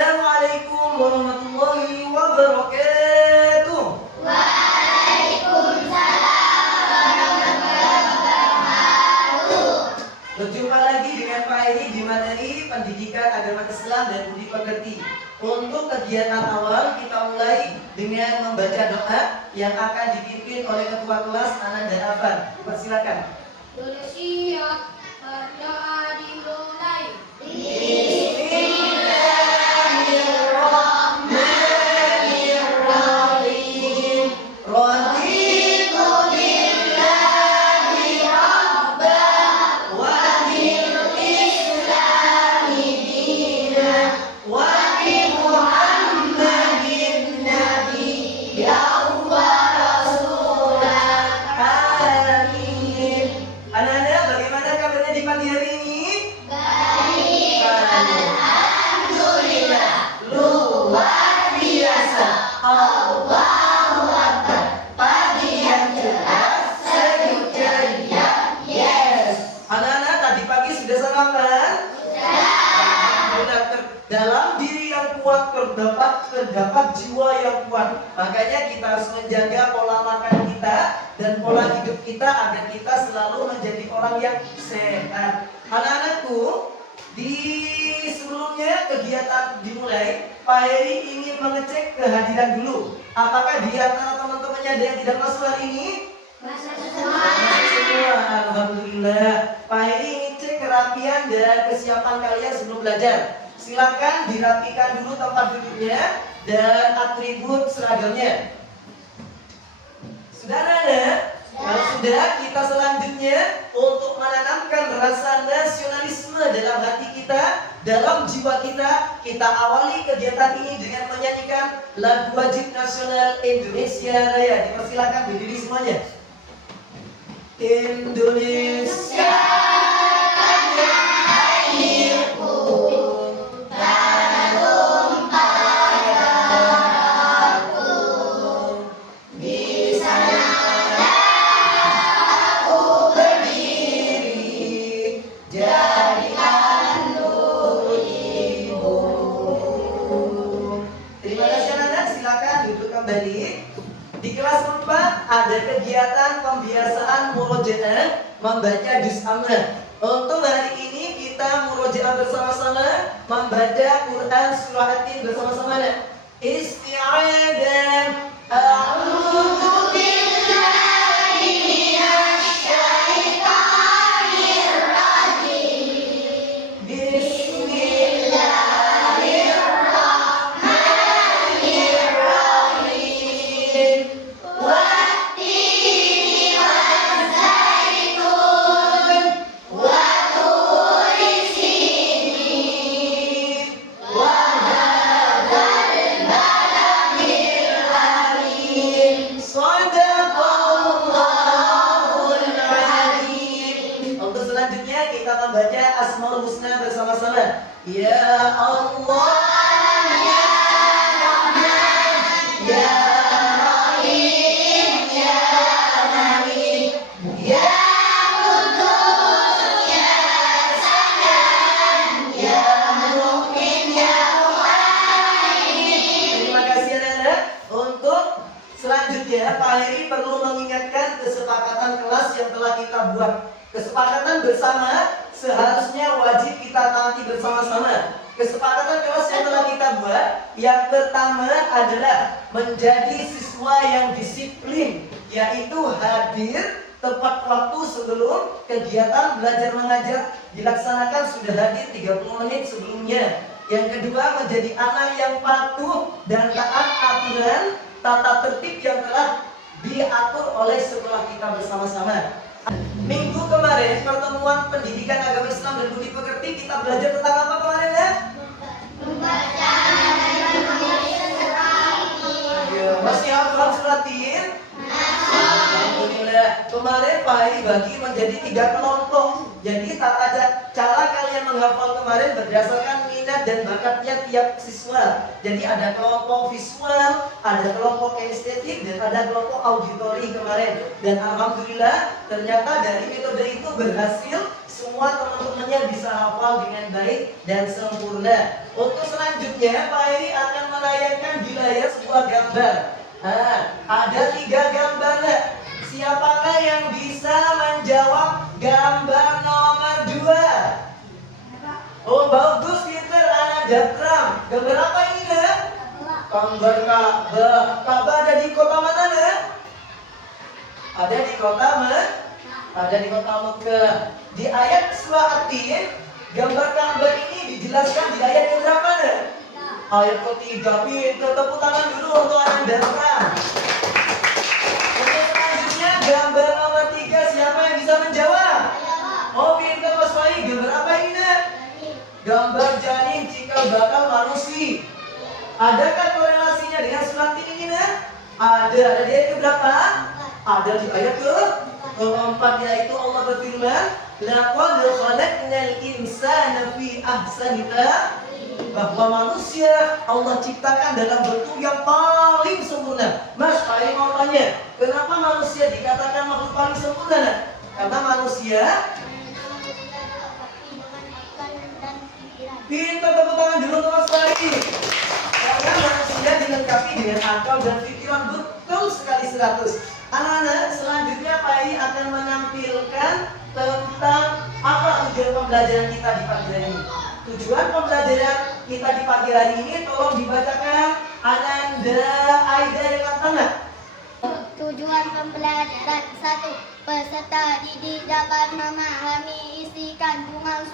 Assalamualaikum warahmatullahi wabarakatuh. Berjumpa lagi dengan Pak Eri di materi Pendidikan Agama Islam dan Budi Pekerti. Untuk kegiatan awal kita mulai dengan membaca doa yang akan dipimpin oleh Ketua Kelas Ananda Afan. Persilakan. Boleh siap, doa dimulai. Bismillahirrahmanirrahim. Raditu billahi rabban wa bil islami dinan wa bi Muhammadin nabiyyan wa rasulan. Amin. Anak-anak, bagaimana kabarnya di pagi hari ini? Baik. Alhamdulillah. Luar biasa. Allahu Akbar. Pagi yang cerah, sejuk ceria. Yes. Anak-anak, tadi pagi sudah sarapan? Sudah. Dalam diri yang kuat terdapat jiwa yang kuat. Makanya kita harus menjaga pola makan kita dan pola hidup kita agar kita selalu menjadi orang yang sehat. Anak-anakku, di sebelumnya kegiatan dimulai, Pak Heri ingin mengecek kehadiran dulu. Apakah di antara teman-temannya ada yang tidak masuk hari ini? Masuk semua. Alhamdulillah. Pak Heri ingin cek kerapian dan kesiapan kalian sebelum belajar. Silakan dirapikan dulu tempat duduknya dan atribut seragamnya. Sudah ada? Kalau sudah, kita selanjutnya untuk menanamkan rasa nasionalisme dalam hati kita, dalam jiwa kita, kita awali kegiatan ini dengan menyanyikan lagu wajib nasional Indonesia Raya. Dipersilakan berdiri semuanya. Indonesia tanah airku, tanah padaku, di sana aku berdiri, jadi anduk ibu. Terima kasih anak-anak, silakan duduk kembali. Di kelas 4 ada kegiatan pembiasaan murojaah membaca juz amma. Untuk hari ini kita murojaah bersama-sama membaca Quran surah At-Tin bersama-sama. Isti'adah. A'udzu billahi minasy syaithanir rajim. Bismillahirrahmanirrahim. Wattini wazzaitun wa turi sinin wa hadzal baladil amin. Shadaqallahul azim. Untuk selanjutnya kita membaca Asmaul Husna bersama-sama. Ya Allah, ya Rahman, ya Rahim, ya Malik, ya Qudus, ya Salam, ya Mu'min, ya Mu'min. Terima kasih anak-anak. Untuk selanjutnya Pak Heri perlu mengingatkan kesepakatan kelas yang telah kita buat. Kesepakatan bersama seharusnya wajib kita taati bersama-sama. Kesepakatan kelas yang telah kita buat, yang pertama adalah menjadi siswa yang disiplin, yaitu hadir tepat waktu sebelum kegiatan belajar mengajar dilaksanakan, sudah hadir 30 menit sebelumnya. Yang kedua, menjadi anak yang patuh dan taat aturan tata tertib yang telah diatur oleh sekolah kita bersama-sama. Minggu kemarin pertemuan pendidikan agama Islam dan budi pekerti, kita belajar tentang apa kemarin ya? Membaca Masih hafal surat Tin? Alhamdulillah. Kemarin Pak Heri bagi menjadi 3 kelompok. Jadi cara kalian menghafal kemarin berdasarkan minat dan bakatnya tiap siswa. Jadi ada kelompok visual, ada kelompok estetik, dan ada kelompok auditori kemarin. Dan alhamdulillah ternyata dari metode itu berhasil semua teman-temannya bisa hafal dengan baik dan sempurna. Untuk selanjutnya, Pak Heri akan menayangkan di layar sebuah gambar. Ada 3 gambar. Siapakah yang bisa menjawab gambar nomor 2? Oh, bagus, pinter, anak Jakram. Gambar apa ini, Nak? Gambar Ka'bah. Ka'bah ada di kota mana, Nak? Ada di kota Ada di kota Mekah. Di ayat surah At-Tin, gambar Ka'bah ini dijelaskan di ayat yang berapa, Nak? Ayat ketiga. Pinter, tepuk tangan dulu untuk anak Jakram. Untuk selanjutnya, gambar nomor 3, siapa yang bisa menjawab? Oh, pinter, Mas Fahri. Gambar apa ini, Nak? Gambar janin cikal bakal manusia. Adakah korelasinya dengan surat ini, Nak? Ada di ayat berapa? Ada di ayat keempat, yaitu Allah berfirman, laqad khalaqnal insana fi ahsani taqwim, bahwa manusia Allah ciptakan dalam bentuk yang paling sempurna. Mas, saya mau tanya, kenapa manusia dikatakan makhluk paling sempurna, Nak? Karena manusia pintar, tepuk tangan dulu untuk Mas Fahri. Karena manusia dilengkapi dengan akal dan pikiran, betul sekali 100. Anak-anak, selanjutnya Pak Heri akan menampilkan tentang apa tujuan pembelajaran kita di pagi hari ini. Tujuan pembelajaran kita di pagi hari ini, tolong dibacakan Ananda Aida yang tengah. Tujuan pembelajaran 1. Peserta didik dapat memahami isi kandungan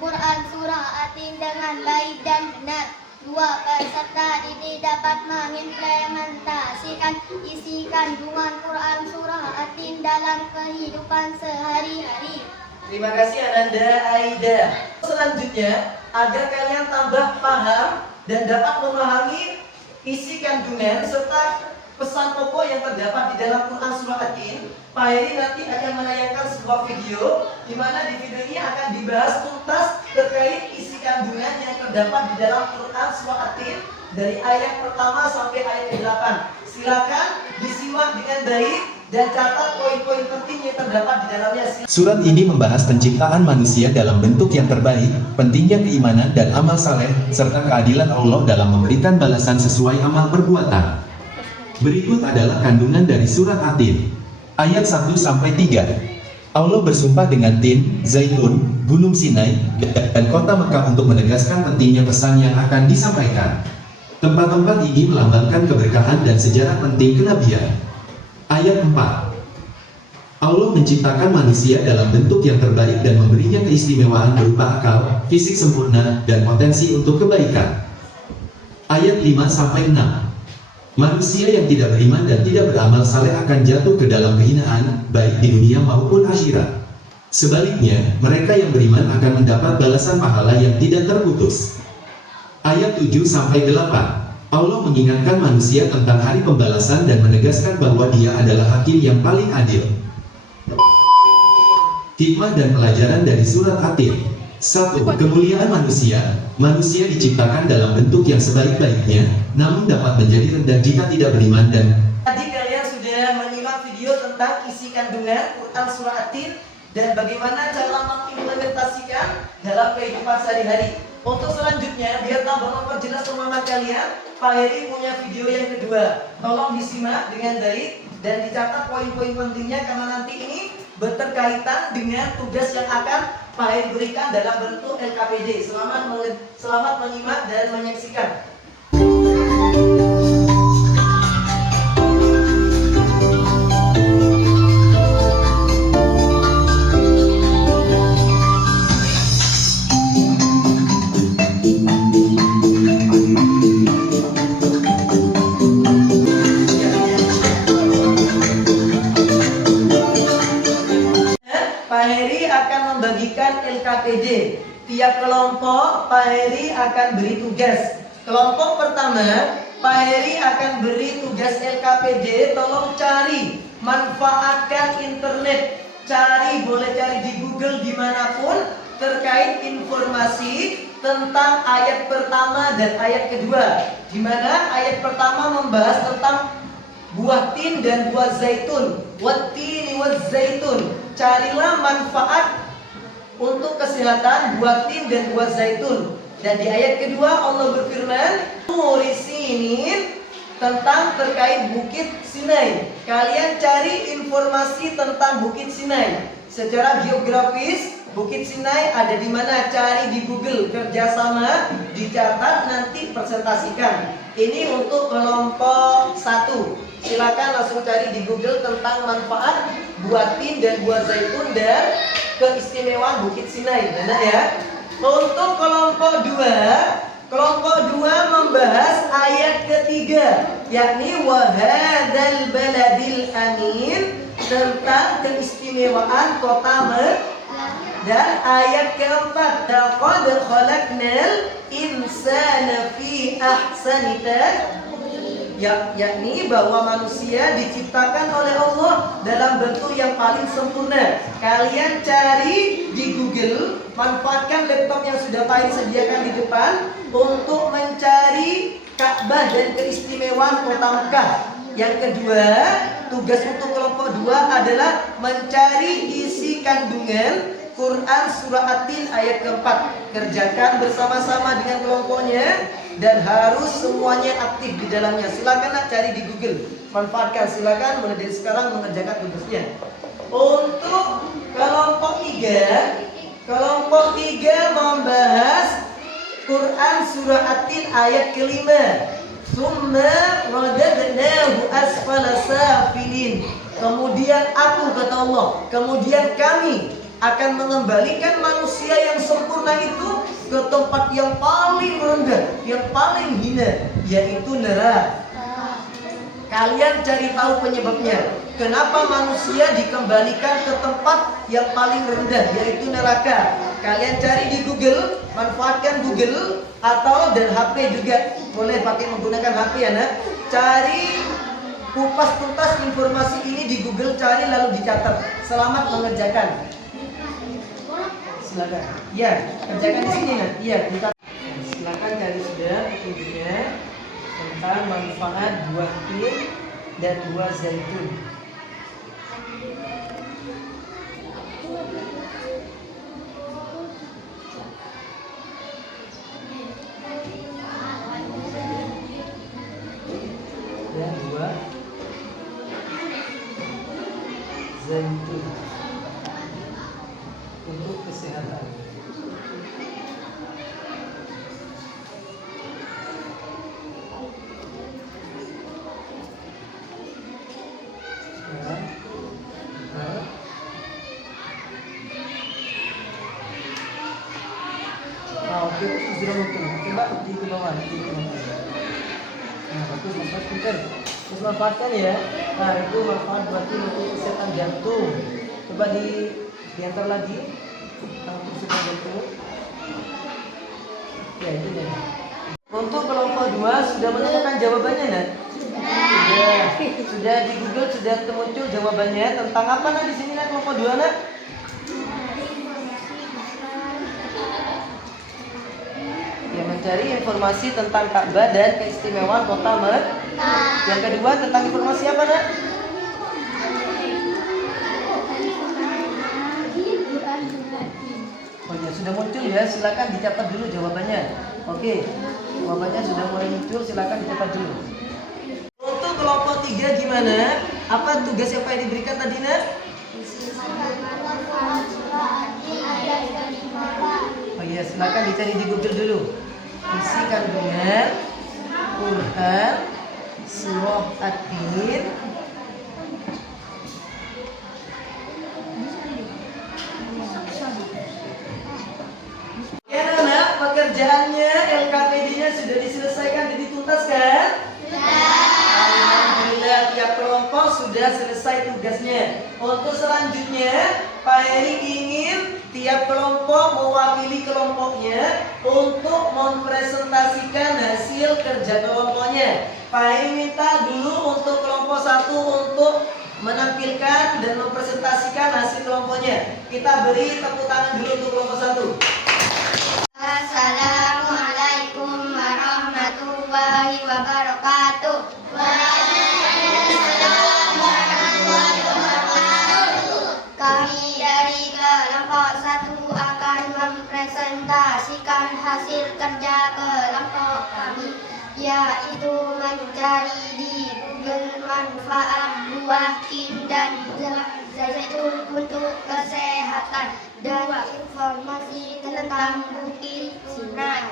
Quran surah At-Tin dengan baik dan benar. 2. Peserta didik dapat mengimplementasikan isi kandungan Quran surah At-Tin dalam kehidupan sehari-hari. Terima kasih Ananda Aida. Selanjutnya, agar kalian tambah paham dan dapat memahami isi kandungan serta pesan pokok yang terdapat di dalam Quran surah At-Tin, Pak Heri nanti akan menayangkan sebuah video di mana di video ini akan dibahas tuntas terkait isi kandungan yang terdapat di dalam Quran surah At-Tin dari ayat pertama sampai ayat ke-8. Silakan disimak dengan baik dan catat poin-poin penting yang terdapat di dalamnya. Surat ini membahas penciptaan manusia dalam bentuk yang terbaik, pentingnya keimanan dan amal saleh, serta keadilan Allah dalam memberikan balasan sesuai amal perbuatan. Berikut adalah kandungan dari surat At-Tin. Ayat 1-3. Allah bersumpah dengan Tin, Zaitun, Gunung Sinai, dan kota Mekah untuk menegaskan pentingnya pesan yang akan disampaikan. Tempat-tempat ini melambangkan keberkahan dan sejarah penting kenabian. Ayat 4. Allah menciptakan manusia dalam bentuk yang terbaik dan memberinya keistimewaan berupa akal, fisik sempurna, dan potensi untuk kebaikan. Ayat 5-6. Manusia yang tidak beriman dan tidak beramal saleh akan jatuh ke dalam kehinaan, baik di dunia maupun akhirat. Sebaliknya, mereka yang beriman akan mendapat balasan pahala yang tidak terputus. Ayat 7-8. Allah mengingatkan manusia tentang hari pembalasan dan menegaskan bahwa Dia adalah hakim yang paling adil. Hikmah dan pelajaran dari surat At-Tin. 1. Kemuliaan manusia. Manusia diciptakan dalam bentuk yang sebaik-baiknya, namun dapat menjadi rendah jika tidak beriman dan Tadi kalian sudah menyimak video tentang isi kandungan Quran surah At-Tin dan bagaimana cara mengimplementasikan dalam kehidupan sehari-hari. Untuk selanjutnya, biar tambah memperjelas pemahaman kalian, Pak Heri punya video yang kedua. Tolong disimak dengan baik dan dicatat poin-poin pentingnya karena nanti ini berkaitan dengan tugas yang akan Pak Heri berikan dalam bentuk LKPD. Selamat menyimak dan menyaksikan. Pak Heri akan membagikan LKPD. Tiap kelompok Pak Heri akan beri tugas. Kelompok pertama, Pak Heri akan beri tugas LKPD. Tolong cari, manfaatkan internet. Boleh cari di Google dimanapun terkait informasi tentang ayat pertama dan ayat kedua. Di mana ayat pertama membahas tentang buah tin dan buah zaitun. Wattini waz zaitun. Carilah manfaat untuk kesehatan buah tin dan buah zaitun. Dan di ayat kedua Allah berfirman, Turisinin, tentang terkait Bukit Sinai. Kalian cari informasi tentang Bukit Sinai. Secara geografis, Bukit Sinai ada di mana? Cari di Google, kerjasama, dicatat, nanti presentasikan. Ini untuk kelompok 1. Silakan langsung cari di Google tentang manfaat buah tin dan buah zaitun dan keistimewaan Bukit Sinai. Benar ya? Untuk kelompok 2, kelompok 2 membahas ayat ketiga, yakni wahadal baladil amin, tentang keistimewaan kota Mekah. Dan ayat keempat, laqad khalaqnal insana fi ahsani taqwim, yakni bahwa manusia diciptakan oleh Allah dalam bentuk yang paling sempurna. Kalian cari di Google, manfaatkan laptop yang sudah Pak sediakan di depan untuk mencari Ka'bah dan keistimewaan kota Mekah. Yang kedua, tugas untuk kelompok 2 adalah mencari isi kandungan Quran surah At-Tin ayat keempat. Kerjakan bersama-sama dengan kelompoknya dan harus semuanya aktif di dalamnya. Silakan nak cari di Google, manfaatkan. Silakan mulai dari sekarang mengerjakan tugasnya. Untuk kelompok 3 membahas Quran surah At-Tin ayat kelima. Summa radadnahu asfala safilin. Kemudian aku, kata Allah, kemudian kami akan mengembalikan manusia yang sempurna itu ke tempat yang paling rendah, yang paling hina, yaitu neraka. Kalian cari tahu penyebabnya. Kenapa manusia dikembalikan ke tempat yang paling rendah, yaitu neraka? Kalian cari di Google, manfaatkan Google atau dan HP juga boleh pakai menggunakan HP ya nak. Cari kupas tuntas informasi ini di Google, cari lalu dicatat. Selamat mengerjakan. Silakan. Ya, kerjakan di sini nak. Iya, kita silakan cari sudah petunjuknya tentang manfaat buah tin dan buah zaitun. Dan buah zaitun untuk kesehatan. Oke, sudah mungkin. Coba di bawah, di bawah. Nah, bagus, manfaat pinter. Terus manfaatkan ya. Nah, itu manfaat berarti untuk kesehatan jantung. Coba diantar lagi untuk kesehatan jantung. Ya, itu ya. Untuk kelompok 2 sudah menemukan jawabannya, Nak? Sudah di Google sudah muncul jawabannya tentang apa nak di sini nak kelompok 2 nak? Ya, mencari informasi tentang Ka'bah dan keistimewaan kota Mekah. Yang kedua tentang informasi apa nak? Oh ya, sudah muncul ya, silakan dicatat dulu jawabannya. Oke, jawabannya sudah mulai muncul, silakan dicatat dulu. Untuk kelompok 3 gimana? Apa tugas yang Pak diberikan tadi nak? Oh iya, silakan dicari di Google dulu. Isi kandungan Quran surah At-Tin ya anak, pekerjaannya LKPD-nya sudah diselesaikan dan dituntaskan? Alhamdulillah, tiap kelompok sudah selesai tugasnya. Untuk selanjutnya Pak Heri ingin tiap kelompok mewakili kelompoknya untuk mempresentasikan hasil kerja kelompoknya. Pak Heri minta dulu untuk kelompok 1 untuk menampilkan dan mempresentasikan hasil kelompoknya. Kita beri tepuk tangan dulu untuk kelompok 1. Assalamualaikum warahmatullahi wabarakatuh. Waalaikumsalam warahmatullahi wabarakatuh. Kami dari kelompok 1 kerja kelompok kami, yaitu mencari di Google manfaat buah tin dan zaitun untuk kesehatan dan informasi tentang Bukit Sinai.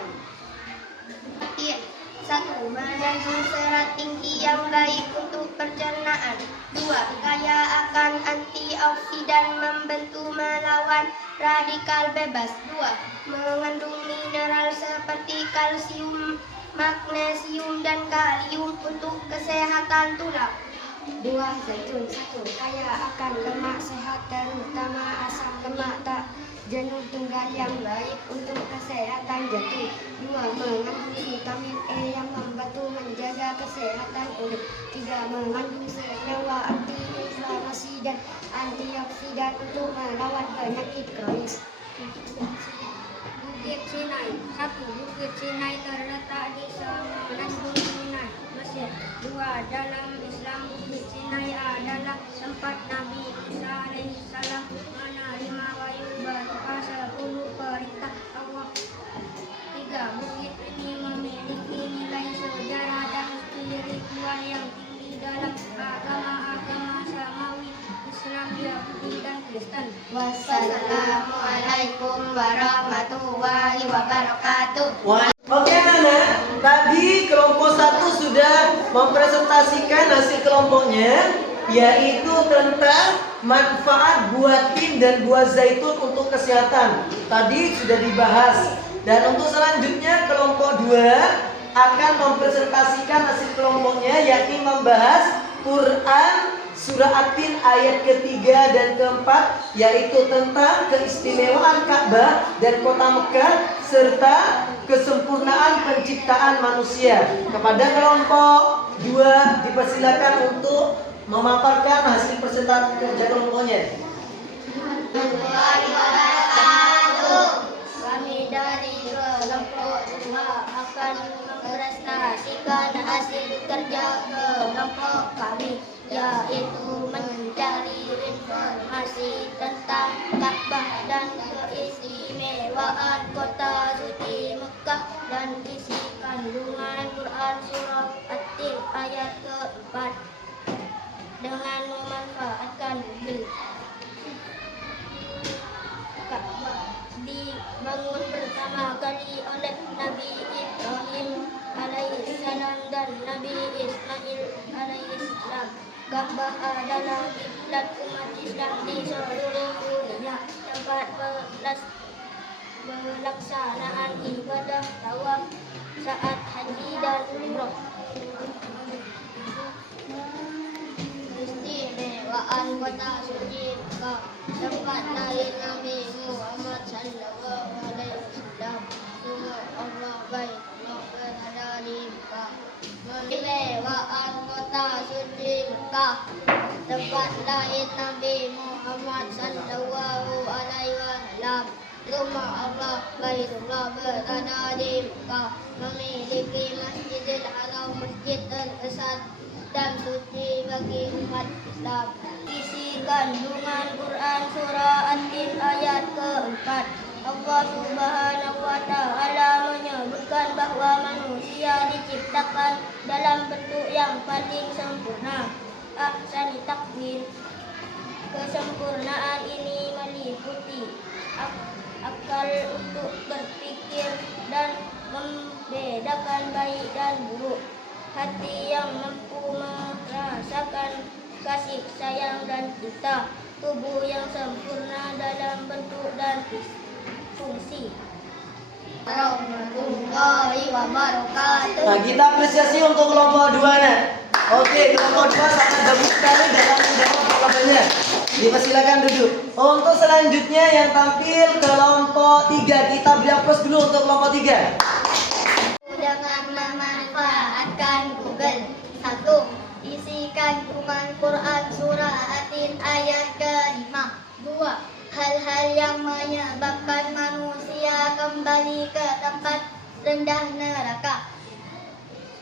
1. Mengandung serat tinggi yang baik untuk pencernaan. 2. Kaya akan antioksidan membantu melawan radikal bebas. 2. Mengandung mineral seperti kalsium, magnesium, dan kalium untuk kesehatan tulang. Buah zaitun. 1. Kaya akan lemak sehat terutama asam lemak tak jenuh tunggal yang baik untuk kesehatan jantung. 2. Mengandung vitamin E yang membantu menjaga kesehatan kulit. 3. Mengandung senyawa antiinflamasi dan antioksidan untuk melawan penyakit kronis. Bukit Sinai. 1. Bukit Sinai terletak di semenanjung Sinai, Mesir. 2. Dalam Islam, Bukit Sinai adalah tempat Nabi Musa alaihissalam menerima wahyu berupa 10 perintah Allah. 3. Bukit ini memiliki nilai sejarah dan spiritual yang tinggi dalam agama-agama samawi, Islam, Yahudi, dan Kristen. Wassalamualaikum warahmatullahi wabarakatuh. Oke anak-anak, tadi kelompok 1 sudah mempresentasikan hasil kelompoknya, yaitu tentang manfaat buah tin dan buah zaitun untuk kesehatan. Tadi sudah dibahas. Dan untuk selanjutnya kelompok 2 akan mempresentasikan hasil kelompoknya, yakni membahas Quran surah At-Tin ayat ketiga dan keempat, yaitu tentang keistimewaan Ka'bah dan kota Mekah serta kesempurnaan penciptaan manusia. Kepada kelompok 2 dipersilakan untuk memaparkan hasil presentasi kerja kelompoknya. Kami dari kelompok 2 akan mempresentasikan hasil kerja kelompok kami, yaitu mencari informasi tentang Ka'bah dan keistimewaan kota suci Mekah dan isi kandungan Quran surah At-Tin ayat keempat dengan memanfaatkan Google. Ka'bah dibangun pertama kali oleh Nabi Ibrahim alaihissalam dan Nabi Ismail alaihissalam. Ka'bah adalah kiblat umat Islam di seluruh dunia, tempat pelaksanaan ibadah tawaf saat haji dan umrah. Istimewaan kota suci Mekah, tempat lahir Nabi Muhammad sallallahu alaihi wasallam. Rumah Allah Baitullah berada di Mekah. Istimewaan kota suci Mekah, tempat lahir Nabi Muhammad sallallahu alaihi wasallam. Rumah Allah Baitullah berada di Mekah, memiliki Masjidil Haram, Masjid Al-Aqsa dan suci bagi umat Islam. Isi kandungan Quran surah At-Tin ayat keempat. Allah Subhanahu wa Ta'ala menyebutkan bahwa manusia diciptakan dalam bentuk yang paling sempurna. Ahsani takdir. Kesempurnaan ini meliputi akal untuk berpikir dan membedakan baik dan buruk, hati yang mampu merasakan kasih sayang dan cinta, tubuh yang sempurna dalam bentuk dan fungsi. Warahmatullahi wabarakatuh. Nah, kita apresiasi untuk kelompok 2 nah. Oke, kelompok 2 sangat bagus sekali dalam menjawab pertanyaannya. Dipersilakan duduk. Untuk selanjutnya yang tampil kelompok 3, kita beri aplaus dulu untuk kelompok 3. Dengan memanfaatkan Google. 1. Isi kandungan Quran surah At-Tin ayat ke-5. 2. Hal-hal yang menyebabkan manusia kembali ke tempat rendah neraka.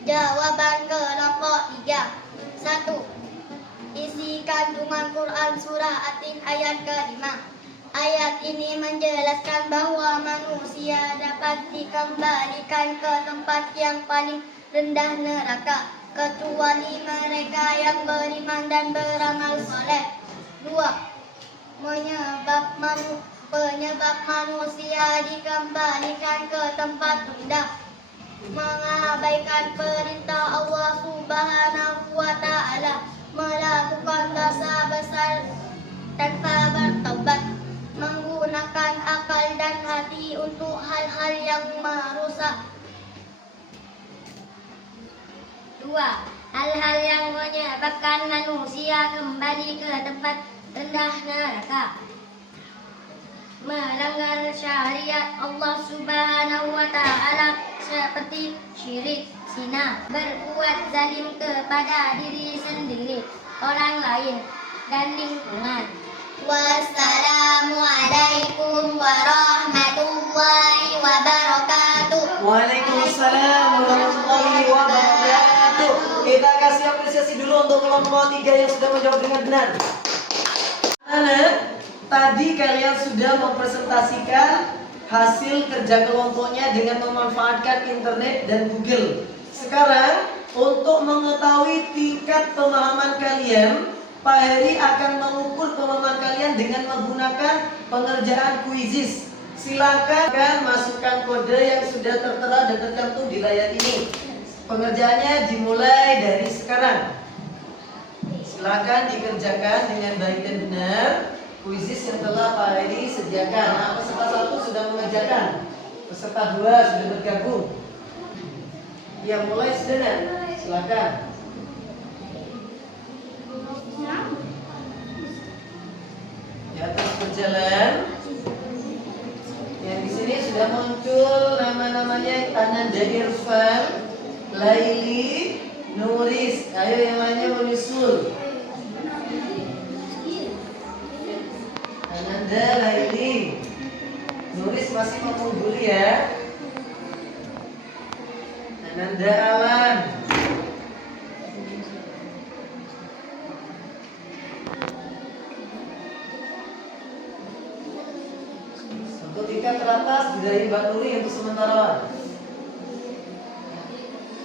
Jawaban kelompok 3. 1. Isi kandungan Quran surah At-Tin ayat ke-5. Ayat ini menjelaskan bahwa manusia dapat dikembalikan ke tempat yang paling rendah neraka, kecuali mereka yang beriman dan beramal soleh. 2. Penyebab manusia dikembalikan ke tempat rendah: mengabaikan perintah Allah Subhanahu wa Ta'ala, melakukan dosa besar tanpa bertaubat, menggunakan akal dan hati untuk hal-hal yang merusak. 2. Hal-hal yang menyebabkan manusia kembali ke tempat rendah neraka: melanggar syariat Allah Subhanahu wa Ta'ala seperti syirik, zina, berbuat zalim kepada diri sendiri, orang lain, dan lingkungan. Wassalamualaikum warahmatullahi wabarakatuh. Waalaikumsalam warahmatullahi wabarakatuh. Kita kasih apresiasi dulu untuk kelompok 3 yang sudah menjawab dengan benar. Anak, tadi kalian sudah mempresentasikan hasil kerja kelompoknya dengan memanfaatkan internet dan Google. Sekarang, untuk mengetahui tingkat pemahaman kalian, Pak Heri akan mengukur pemahaman kalian dengan menggunakan pengerjaan kuisis. Silakan masukkan kode yang sudah tertera dan tercantum di layar ini. Pengerjaannya dimulai dari sekarang. Silakan dikerjakan dengan baik dan benar kuisis yang telah Pak Heri sediakan. Nah, peserta 1 sudah mengerjakan, peserta 2 sudah bergabung. Ya, mulai sudah. Silakan. Ya, terus berjalan. Yang di sini sudah muncul nama-namanya: Ananda Irfan, Laili, Nuris. Ayo yang lainnya menyusul. Ananda, Laili, Nuris masih mengungguli ya. Ananda, Alan. Untuk tingkat teratas dari Mbak Nuri untuk sementara.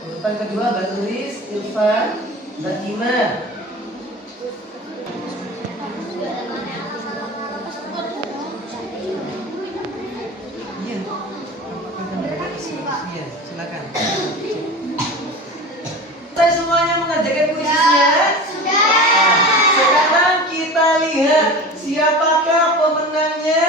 Urutan kedua Mbak Nuris, Irfan, Mbak Ima. Iya, silakan. Saya semuanya mengerjakan kuisisnya. Sudah. Sekarang kita lihat siapakah pemenangnya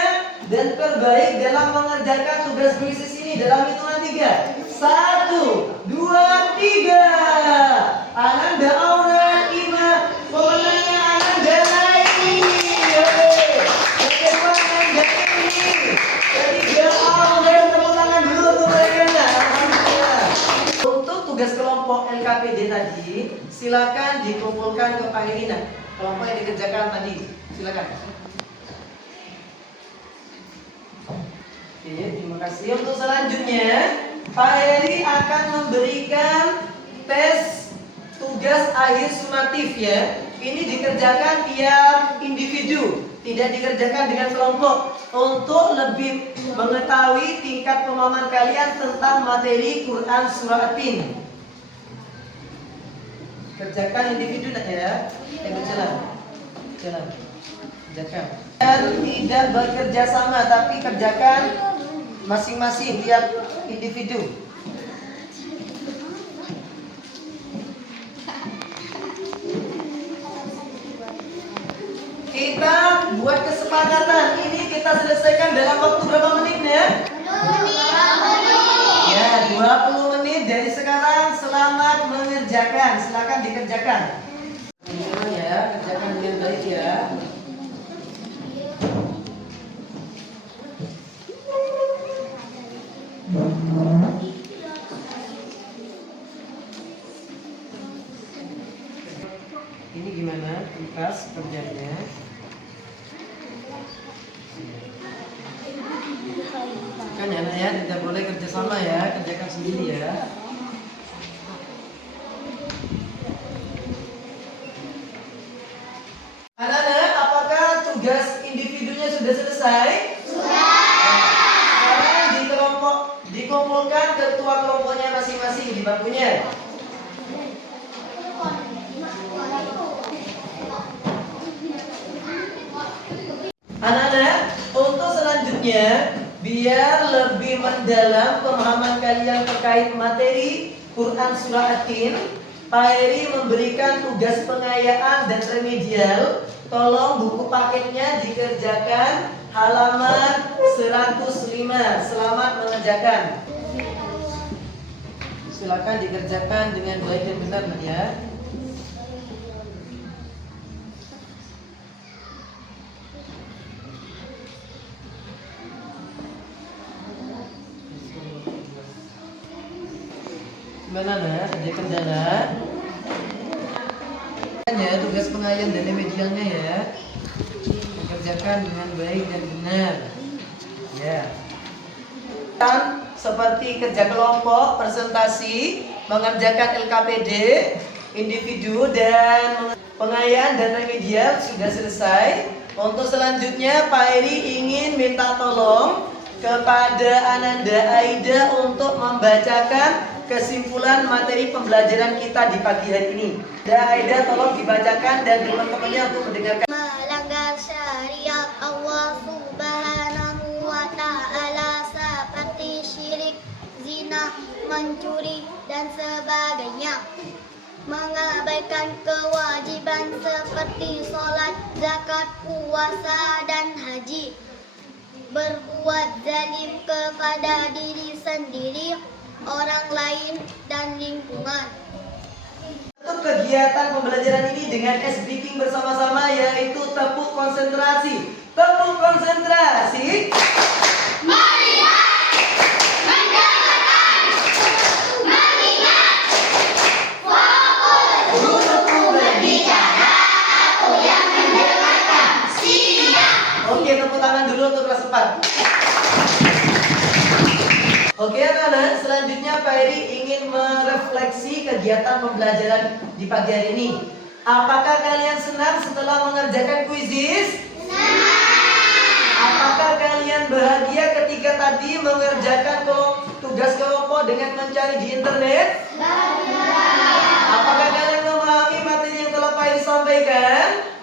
dan terbaik dalam mengerjakan tugas kuisis ini dalam hitungan 3. 1, 2, 3. Ananda, Aura, Ima. Pemenangnya Ananda Laili. Kedua Ananda ini. Ketiga Aura. Tepuk tangan dulu untuk mereka. Alhamdulillah. Untuk tugas kelompok LKPD tadi, silakan dikumpulkan ke Pak Irina. Kelompok yang dikerjakan tadi, silakan. Oke, terima kasih. Untuk selanjutnya, Pak Heri akan memberikan tes tugas akhir sumatif ya. Ini dikerjakan tiap individu, tidak dikerjakan dengan kelompok, untuk lebih mengetahui tingkat pemahaman kalian tentang materi Quran surah At-Tin. Kerjakan individu ya. Berjalan. Jalan. Kerjakan. Dan tidak bekerja sama, tapi kerjakan masing-masing tiap individu. Kita buat kesepakatan ini kita selesaikan dalam waktu berapa menit ya? 20 menit. Ya, 20 menit dari sekarang. Selamat mengerjakan. Silakan dikerjakan. Ya, kerjakan dengan baik ya. Ini gimana tugas kerjanya? Kan ya anak ya, tidak boleh kerja sama ya, kerjakan sendiri ya. Anak-anak, apakah tugas individunya sudah selesai? selanjutnya. Anak-anak, untuk selanjutnya, biar lebih mendalam pemahaman kalian terkait materi Quran Surah At-Tin, Pak Heri memberikan tugas pengayaan dan remedial. Tolong buku paketnya dikerjakan halaman 105. Selamat mengerjakan. Silakan dikerjakan dengan baik dan benar, Nak, ya. Gimana, Nak? Kerjakan jalan. Ya, tugas pengayaan dan remedialnya ya. Dikerjakan dengan baik dan benar. Ya. Kan seperti kerja kelompok, presentasi, mengerjakan LKPD, individu dan pengayaan dan remedial sudah selesai. Untuk selanjutnya Pak Heri ingin minta tolong kepada Ananda Aida untuk membacakan kesimpulan materi pembelajaran kita di pagi hari ini. Aida tolong dibacakan dan teman-temannya untuk mendengarkan. Melanggar syariat Allah Subhanahu wa Ta'ala seperti syirik, zina, mencuri, dan sebagainya. Mengabaikan kewajiban seperti sholat, zakat, puasa, dan haji. Berbuat zalim kepada diri sendiri, orang lain, dan lingkungan. Untuk kegiatan pembelajaran ini dengan speaking bersama-sama yaitu tepuk konsentrasi. Tepuk konsentrasi. Melihat, mendengarkan, mengingat, fokus. Guruku berbicara, aku yang mendengarkan. Siap. Oke, tepuk tangan dulu untuk kelas 4. Oke, anak-anak, selanjutnya Pak Heri ingin merefleksi kegiatan pembelajaran di pagi hari ini. Apakah kalian senang setelah mengerjakan kuisis? Apakah kalian bahagia ketika tadi mengerjakan tugas kelompok dengan mencari di internet? Apakah kalian memahami materi yang telah Pak Heri sampaikan?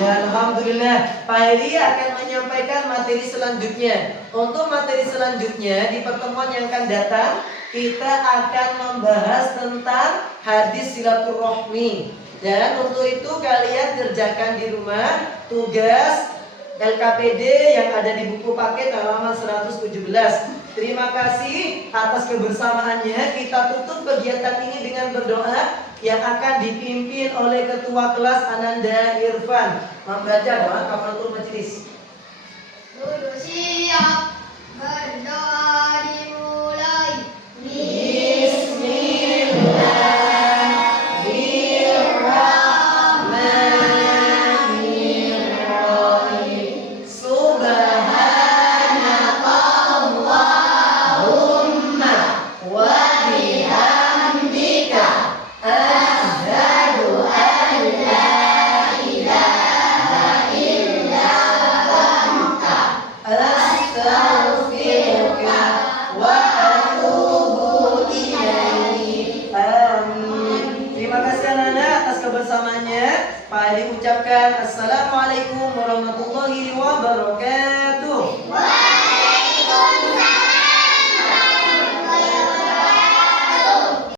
Ya, alhamdulillah. Pak Heri akan menyampaikan materi selanjutnya. Untuk materi selanjutnya di pertemuan yang akan datang, kita akan membahas tentang hadis silaturahmi. Dan untuk itu kalian kerjakan di rumah tugas LKPD yang ada di buku paket halaman 117. Terima kasih atas kebersamaannya. Kita tutup kegiatan ini dengan berdoa yang akan dipimpin oleh Ketua Kelas Ananda Irfan. Membaca doa kafaratul majelis. Duduk siap, berdoa dimulai. Bismillahirrahmanirrahim. Subhanakallahumma wa bihamdika asyhadu an la ilaha illa anta astaghfiruka wa atubu ilaik. Amin. Terima kasih anak-anak atas kebersamaannya. Pak Heri ucapkan assalamualaikum warahmatullahi wabarakatuh.